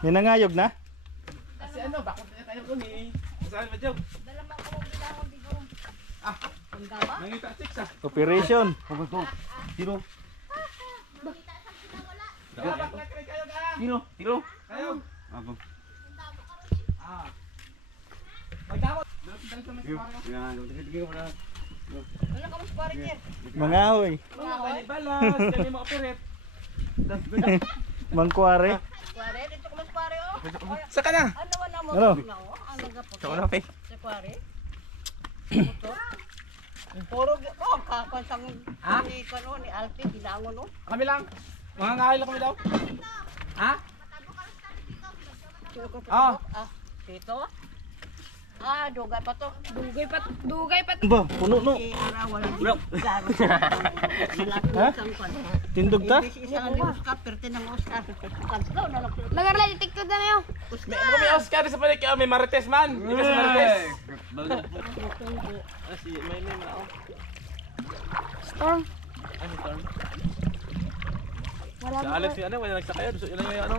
Ninangayog na? Kasi ano, bakit na tayo ko ni? Saan ba Job? Dala mo ko bilahon digong. Ah, Panggawa? nangita chicks ah. Operation. Tiro. Tiro, tiro. Kayo. Ako. Ah. Magdamot. Yan, tigil mo na. Ano ka mas pare niya? Mangahoy. Mga balibalas, kami makapirit. Mangkware. Pare, dito ka mas pare oh. Sa ka na. Ano wala mo? Ano? Ano gapo? Sa una, Pe. Sa pare. Puro kakonsang ni kano ni Alpi bilangon no. Kami lang. Mga ngahay lang kami daw. Ha? Ah. Dito. Dugay pa to. Dugay pa. Ba, puno no. Ara wala. Ha? Tindog ta? Isa nga ni Oscar, perte ng Oscar. Kanto na lang. Nagarla di TikTok na niyo. May Oscar sa balik. May Marites man. Hindi ka si Marites. May name na ako. Storm. Ano Storm? Wala Sa mo. Alex yung ano, wala nagsakaya. Gusto yun yung ano.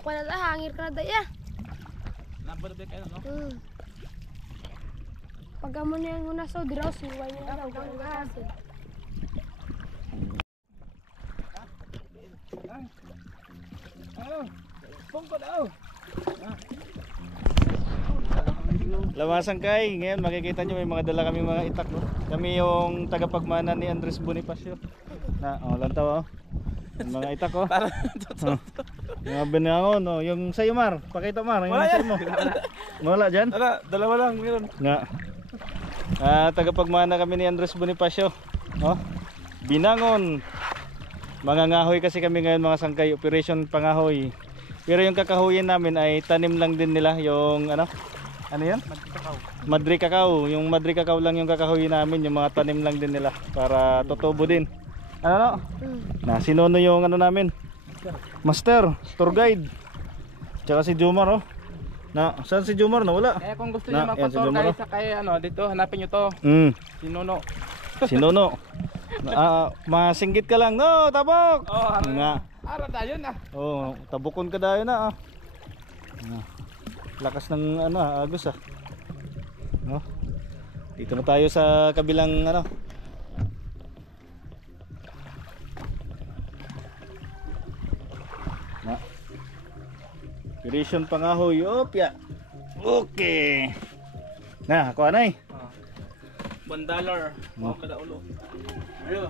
Wala na hangir ka na daya. Nabalabik kayo, no? Pag amo niya yung una so diraw siway niya daw kung gahasin. Pungko daw. Lamasang kay, ngayon makikita nyo may mga dala kami mga itak no? Kami yung tagapagmana ni Andres Bonifacio. Lantaw oh. Yung mga itak oh. Mga binangon oh. Yung sa'yo Mar, pakita Mar. Wala yan. Mo. Wala dyan? Wala, dalawa lang meron. Nga. Tagapagmana kami ni Andres Bonifacio. Oh. Binangon. Mangangahoy kasi kami ngayon mga sangkay. Operation pangahoy. Pero yung kakahuyin namin ay tanim lang din nila. Yung ano? Ano yan? Madri Cacao. Yung Madri Cacao lang yung kakahuyin namin. Yung mga tanim lang din nila. Para tutubo din. Ano no? Sinono yung ano namin. Master, tour guide. Tsaka si Jumar oh. Saan si Jumar? Wala. Kaya kung gusto niyo magpa-tour guys sa kay ano dito, hanapin niyo to. Si Nono. Si Nono. Masinggit ka lang. No, tabok. Nga. Ara tayo na. Oh, tabukon ka dayo na ah. Lakas ng ano agos ah. No. Dito na tayo sa kabilang ano. Operation pangahoy, opya. Okay. Ako anay. $1. Mo kada ulo. Ayo.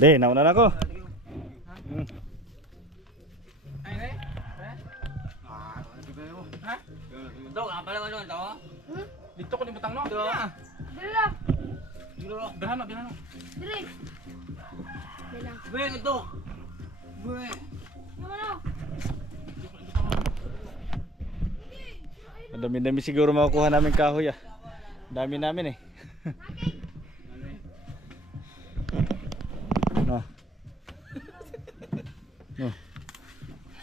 De, nauna na ako. Ay, ne? Ha? Dog, apa lang ano to? Dito ko ni butang no. Dila. Bihan no. Dili. Dila. Bueng ito. Bueng. Ano? Dami-dami siguro makukuha namin kahoy ah. Dami namin eh. No.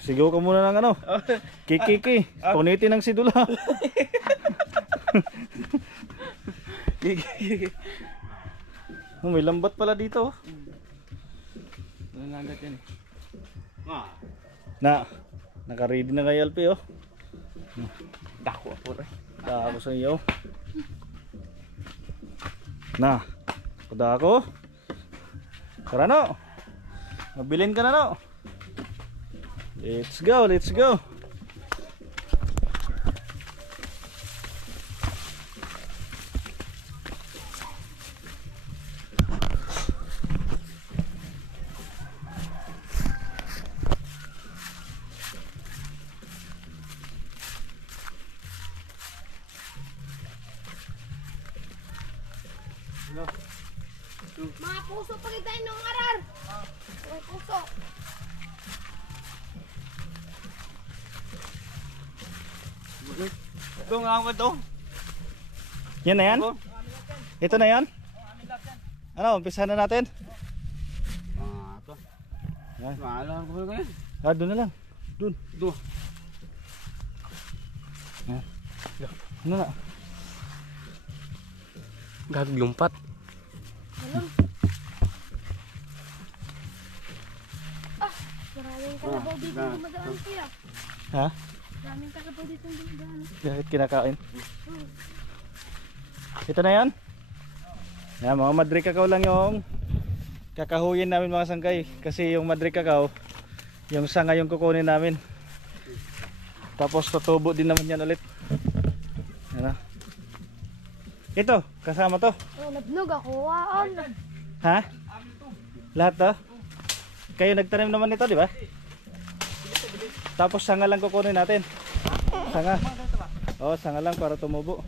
Sigaw ka muna ng ano. Kiki. Puniti ng sidula. May lambat pala dito. Nanangat yan eh. Naka-ready na kay Alpi oh. Dako po rin. Dako sa iyo. Dako. Tara no. Mabilin ka na no. Let's go. Mga puso pagitain ng arar. Mga puso. Ito nga ako ito. Yan na yan? Ito na yan? Ano, umpisa na natin? Ito. Maalang ko ba kayo? Doon na lang. Doon. Ano na? Gagawin lumpat. kalabaw dito dumadaan kuya. Ha? Daming kalabaw dito dumadaan. Kahit kinakain. Ito na yan. Yan, mga madre kakao lang yung kakahuyin namin mga sangkay. Kasi yung madre kakao, yung sanga yung kukunin namin. Tapos tutubo din naman yan ulit. Yan. Ito, kasama to. Oh, nabnog ako. Waan. Ha? Lahat to? Kayo nagtanim naman nito, di ba? Tapos sanga lang kukunin natin. Sanga. Oh, sanga lang para tumubo.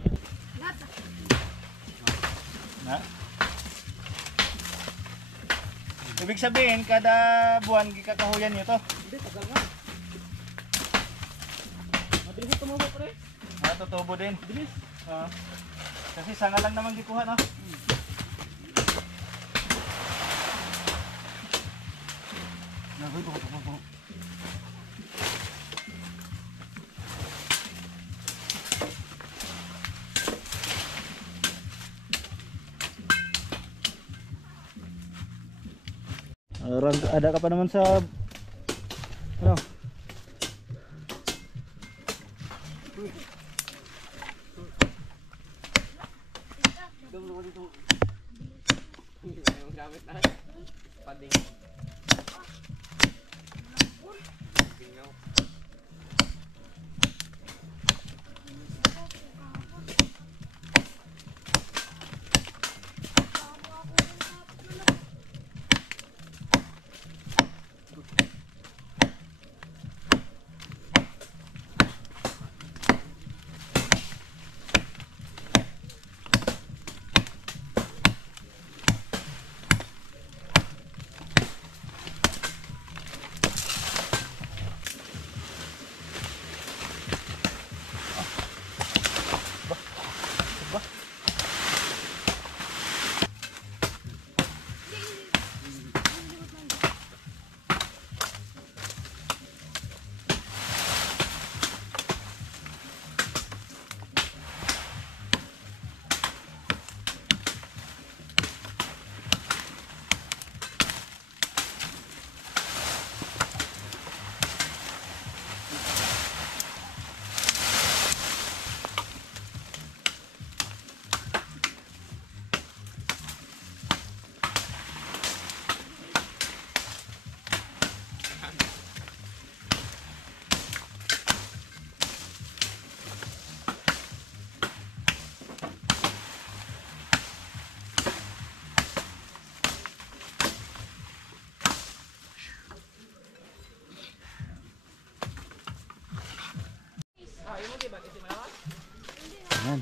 Na? Ibig sabihin, kada buwan kakahuyan nyo to? Hindi, tagal nga. Mabilis ito tumubo pre. Tutubo din. Bilis. Kasi sanga lang naman gikuha, no? Ada ka pa naman sa ano? Yung gamit na. Pading. Bingaw. Ayan.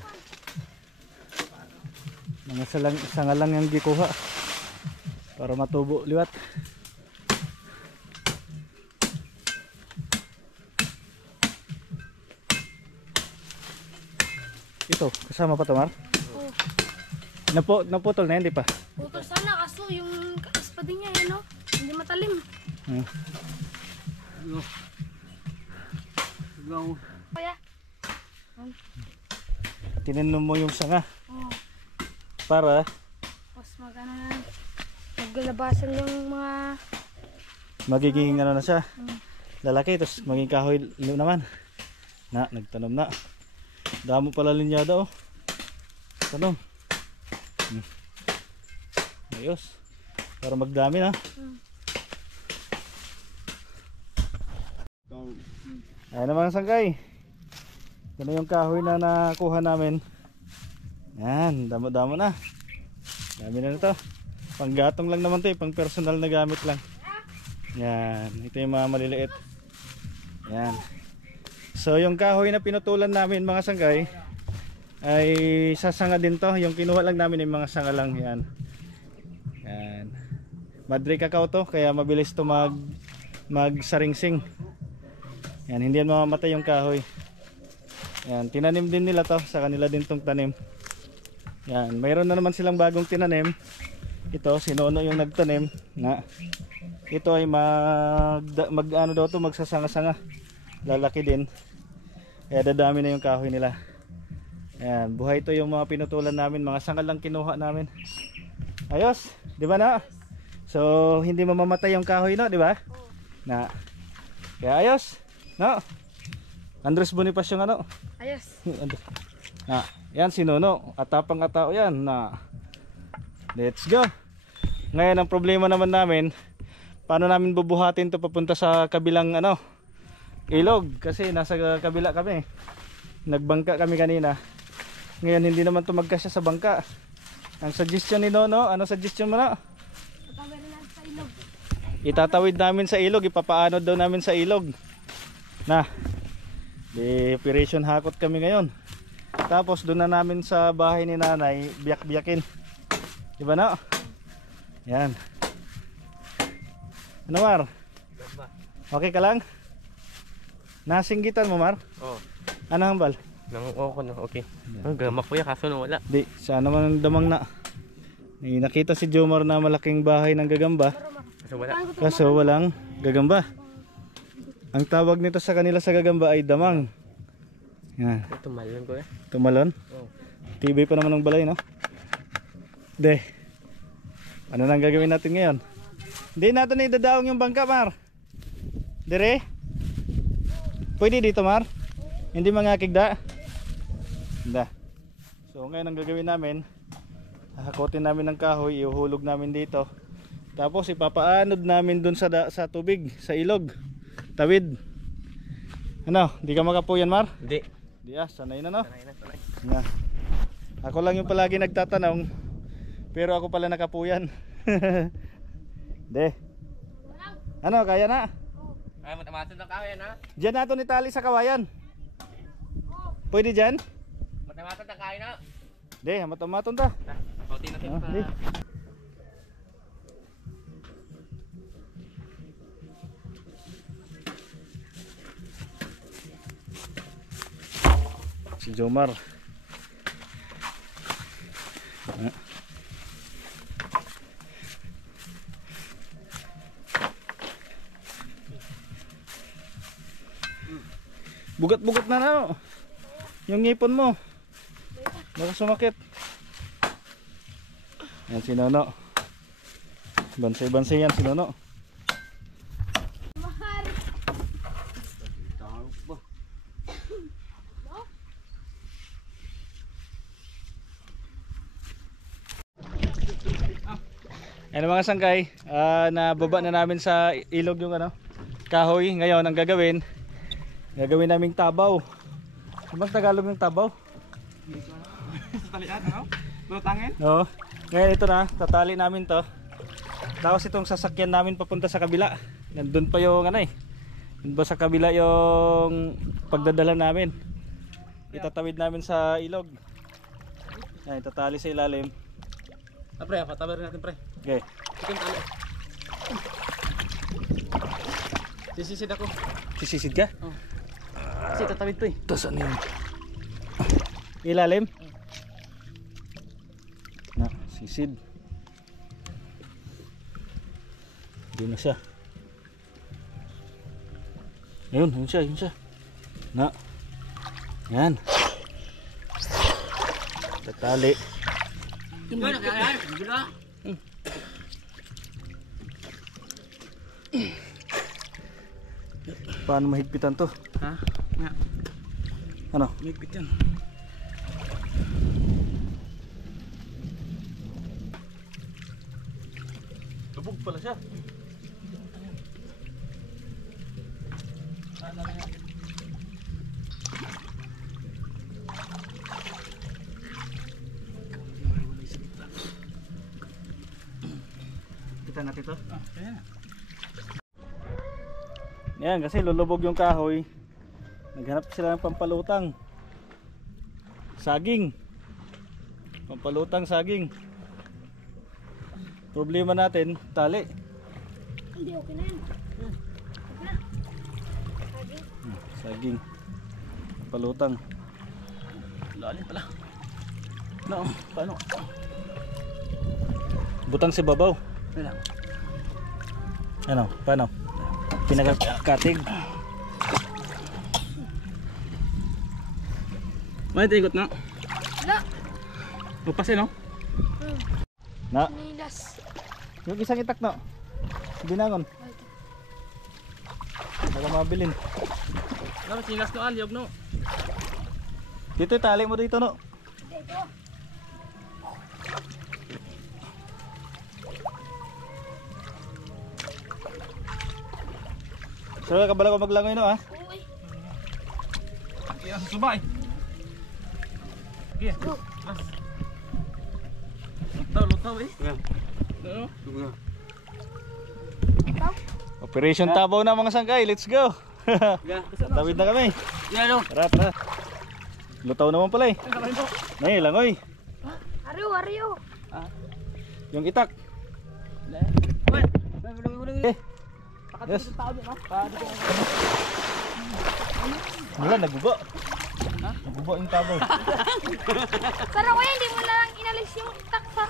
Mga sanga lang yung gikuha para matubo liwat. Ito, kasama pa Tamar? Oo. Naputol na yan, di pa? Putol sana kaso yung espading niya yun, no? Hindi matalim. Kaya? Tinanom mo yung sanga Oo. para Tapos mag-ano na. Maglalabasan yung mga... magiging ano na siya, lalaki, tapos maging kahoy naman. Nagtanom na. Damo pala linyada, oh. Tanom. Ayos. Para magdami na. Ayan na mga sangkay. Ito na yung kahoy na nakuha namin. Yan, damo-damo na. Dami na ito. Panggatong lang naman ito, pang personal na gamit lang. Yan, ito yung mga maliliit. Yan. So yung kahoy na pinutulan namin mga sangkay ay sasanga din to. Yung kinuha lang namin ay mga sanga lang. Yan. Yan. Madre kakao to, kaya mabilis to magsaringsing. Yan, hindi yan mamamatay yung kahoy. Yan, tinanim din nila to, sa kanila din tong tanim. Yan, mayroon na naman silang bagong tinanim. Ito, si Nono yung nagtanim na ito ay ano daw to, magsasanga-sanga. Lalaki din. Kaya dadami na yung kahoy nila. Ayan, buhay to yung mga pinutulan namin, mga sanga lang kinuha namin. Ayos, di ba na? So, hindi mamamatay yung kahoy no, di ba? Na. Kaya ayos. No? Andres Bonifacio yung ano. Ayos. Na, yan si Nono. Atapang atao yan na. Let's go. Ngayon ang problema naman namin, paano namin bubuhatin to papunta sa kabilang ano, ilog, kasi nasa kabila kami. Nagbangka kami kanina. Ngayon hindi naman to magkasya sa bangka. Ang suggestion ni Nono, ano suggestion mo na? Tatawid na sa ilog. Itatawid namin sa ilog, ipapaanod daw namin sa ilog. Na. Di operation hakot kami ngayon. Tapos doon na namin sa bahay ni nanay biyak-biyakin. Diba na? Yan. Ano Mar? Okay ka lang? Nasinggitan mo Mar? Oo. Ano hambal? Nanguo ko na, okay. Ang gamak po yan, kaso na wala. Di, siya naman ang damang na. Nakita si Jomar na malaking bahay ng gagamba. Kaso wala. Kaso walang gagamba. Ang tawag nito sa kanila sa gagamba ay damang. Yan. Tumalon ko eh. Tumalon? Oo. TV pa naman ng balay, no? De. Ano nang gagawin natin ngayon? Hindi natin idadaong yung bangka, Mar. Dire? Pwede dito, Mar? Hindi mangakigda? Hindi. So ngayon ang gagawin namin, hahakotin namin ng kahoy, iuhulog namin dito. Tapos ipapaanod namin dun sa tubig, sa ilog. Tawid. Ano? Di ka makapuyan, Mar? Hindi. Di sanay na, no? Sanay na, sanay. Na. Ako lang yung palagi nagtatanong, pero ako pala nakapuyan. De. Ano, kaya na? Ay, matamatod ng kawayan ha? Diyan natin itali sa kawayan. Pwede dyan? Matamatod ng kawayan ha? De, matamaton ta. Pautin natin Ah, pa. di. Si Jomar. Bugat-bugat na no. Yung ngipon mo. Baka sumakit. Yan si Nono. Bansay-bansay yan si Nono. Mahal. Ayan mga sangkay, nababa na namin sa ilog yung ano, kahoy. Ngayon ang gagawin naming tabaw. Ano bang Tagalog ng tabaw? Sa talian, ano? Lutangin? Oo. Ngayon ito na, tatali namin to. Tapos itong sasakyan namin papunta sa kabila. Nandun pa yung ano eh. Nandun pa sa kabila yung pagdadala namin. Itatawid namin sa ilog. Ayan, tatali sa ilalim. Pre, patabarin natin pre. Okay. Chicken tali. Sisisid ako. Sisisid ka? Oh. Kasi tatawid to eh. Ito saan yun? Ilalim? Na, sisid. Doon na siya. Ayun, yun siya. Na. Yan. Tatali. Gila, kaya. Gila. Paano mahigpitan to? Ha? Nga. Ano? Migpit yan. Lubog pala siya. Kita natin to. Kaya na. Yan, kasi lulubog yung kahoy. Naghanap sila ng pampalutang. Saging. Pampalutang saging. Problema natin, tali. Hindi, okay na yan. Okay na. Saging. Pampalutang. Lalim pala. No, paano? Butang si babaw. Wala. Ano, paano? Pinagkatig. May ikot na. Wala. Upasin no? Na, Nilas. yung isang itak no. Binangon. Baka mabilin. Ano, sinas no, aliyog no. Dito, tali mo dito, no? Dito. So, kabala ko maglangoy, no, ha? Uy. Iya, subay. Sige. Lutaw eh. Ano? Operation Tabaw na mga sangkay, let's go! Tawid na kami. Tara, tara. Lutaw naman pala eh. Nay, langoy. Ariyo. Yung itak. Eh. Yes. Wala, nagubo. Nagubo yung tabaw. Pero kuya, hindi mo lang inalis yung itak sa...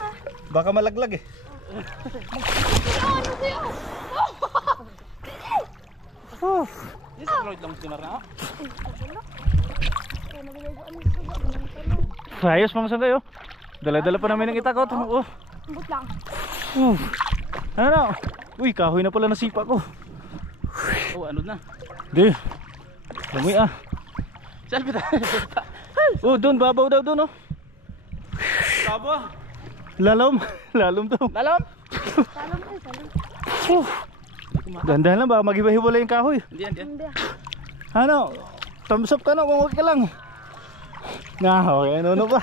Baka malaglag eh. Ano kuya? Yes, Lloyd lang sinar na. Ayos mga sangkay, oh. Dala-dala pa namin ng itak, oh. Ambot lang. Ano na? Uy, kahoy na pala nasipa ko. Oh, ano na? Di. Langoy ah. Selfie tayo. Oh, doon, babaw daw doon, oh. Tabo. Lalom. Lalom daw. Dalam? Salam. Dandahan lang, baka mag-iba-hiwala yung kahoy. Hindi. Hindi. Ano? Thumbs up ka na kung okay ka lang. Okay, ano pa?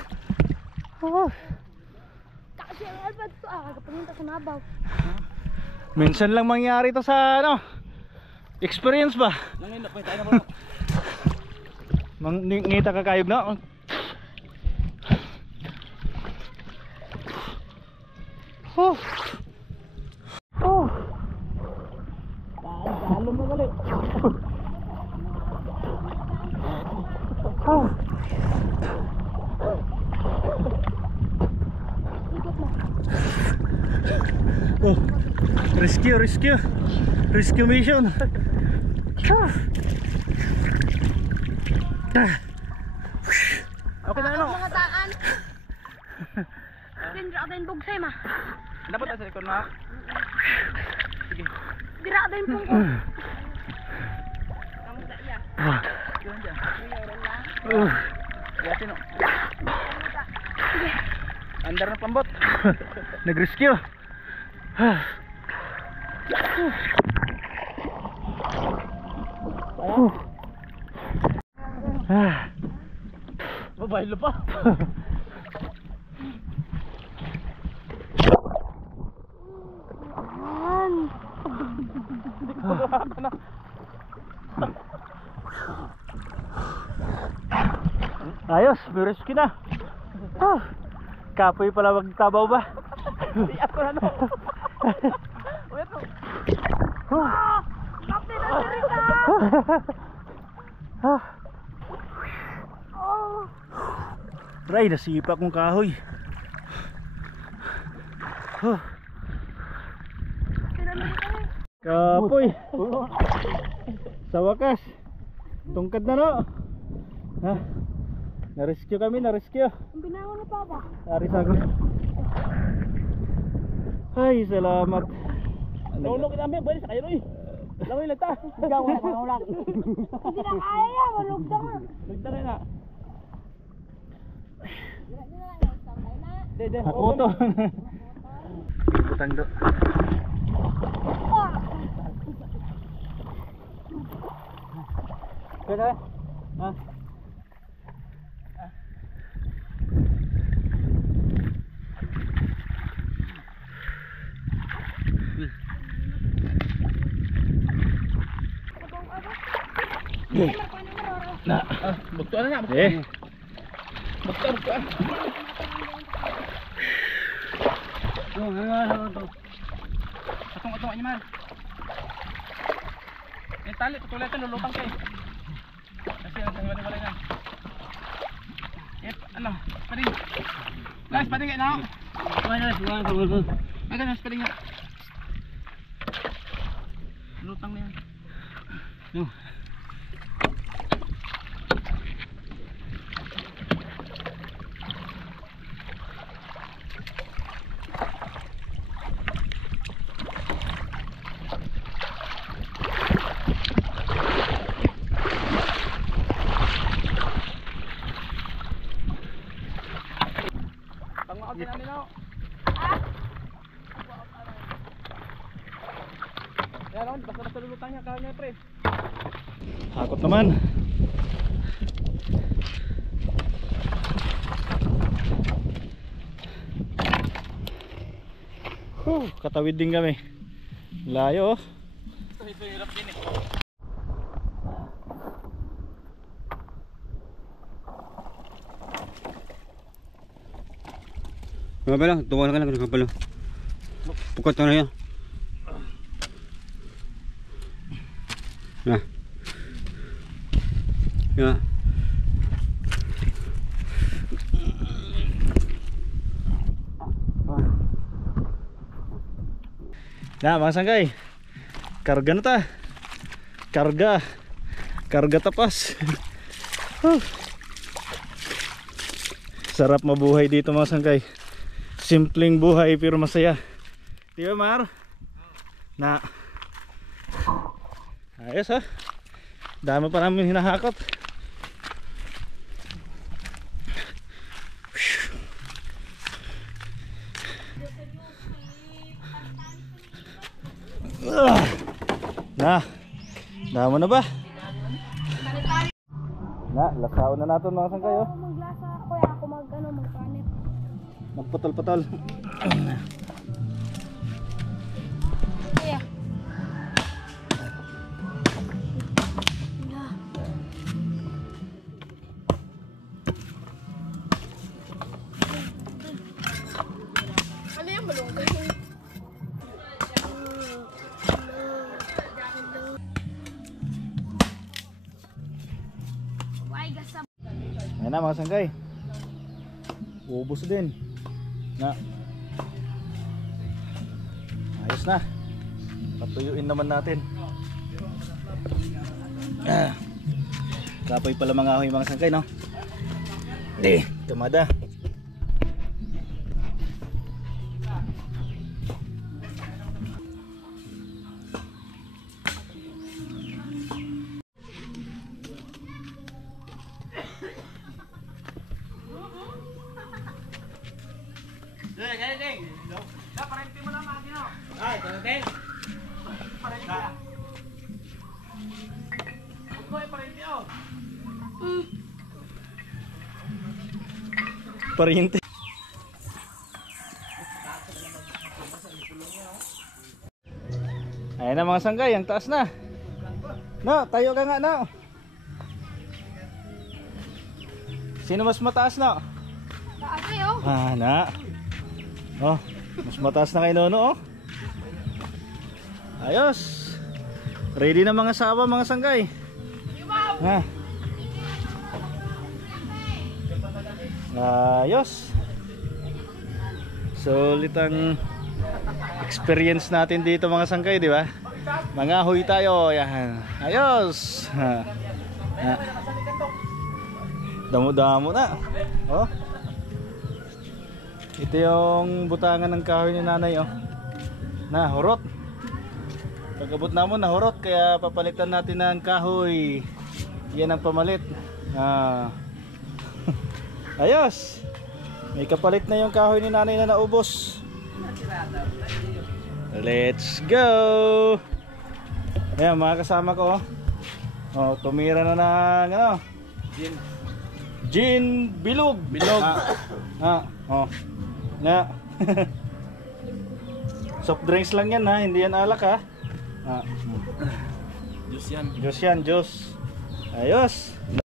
Kasi ang albad to kapaninta sa nabaw. Minsan lang mangyari to sa ano, experience ba? Nangin na pa tayo na po. Ngita ka kayog na. Dalom na gali. Rescue mission. Okay na ano? Mga daan. Dira din bugsay ma. Dapat sa likod na. Sige. Dira din pungko. Diyan dyan. Yasin o. Andar na pambot. Nag-rescue. Babaylo pa. Ayos, may rescue na. Kapoy pala magtabaw ba? Iyak ko na no. Uy, ito. Kapte na diri ka. Ray, nasipa kong kahoy. Kapoy. Sa wakas, tungkad na no. Na-rescue kami, na-rescue. Ang binangon ni Papa. Aris ako. Ay, salamat. Naulog kita ambil, balik sa kayo Roy. Langoy lang ta. Ikaw ang mangulang. Hindi na kaya, malugdang na. Lugtan na na. Dede. Ako to. Butang do. Pwede? Na. Buktuan na nga. Buktuan. Atong aja man. Yung tali, patuloy ito, lulutang kayo. Kasi wala na. Ano, spading. Guys, spading kayo na ako. Maganda, spading nga. Lutang na yan. namin ako. Yan o, basta lulutan niya, kaya niya pre. Hakot naman. Katawid din kami. Layo oh. Ito hirap din eh. Mga pala, tuwa ka lang nakapalo. Pukat ka na yan. Nah. Ya. Na mga sanggay, karga na ta. Karga tapas. Sarap mabuhay dito mga sanggay. Simpleng buhay pero masaya. Di ba Mar? Na ayos ha. Dami pa namin hinahakot. Na, damo na ba? Na, lasaw na natin mga sangkay oh. Maglasa ako ya, ako magpanit. Magputol-putol. Kuya. Ano yung malunggay? Ayan na mga sanggay. Ubos din. Na. Ayos na. Patuyuin naman natin. Kapoy pala mga ahoy mga sanggay no. Di, tumada. Pariente. Ayan na mga sanggay, ang taas na. No, tayo ka nga no. Sino mas mataas no? Taas kayo. Ah, na. Oh, mas mataas na kay Nono oh. Ayos. Ready na mga saba mga sanggay. Ha. Ayos. Sulit ang experience natin dito mga sanggay, di ba? Mga huy tayo. Yan. Ayos. Ha. Ha. Damo-damo na. Oh. Ito yung butangan ng kahoy ni nanay oh. Na, hurot. Pagkabot namon na hurot kaya papalitan natin ng kahoy. Yan ang pamalit. Ah. Ayos. May kapalit na yung kahoy ni nanay na naubos. Let's go. Ayan mga kasama ko. Oh, tumira na ng ano? Gin bilog. Bilog. Oh. Na. Soft drinks lang yan ha, hindi yan alak ha. Juice yan. Juice yan, juice. Ayos.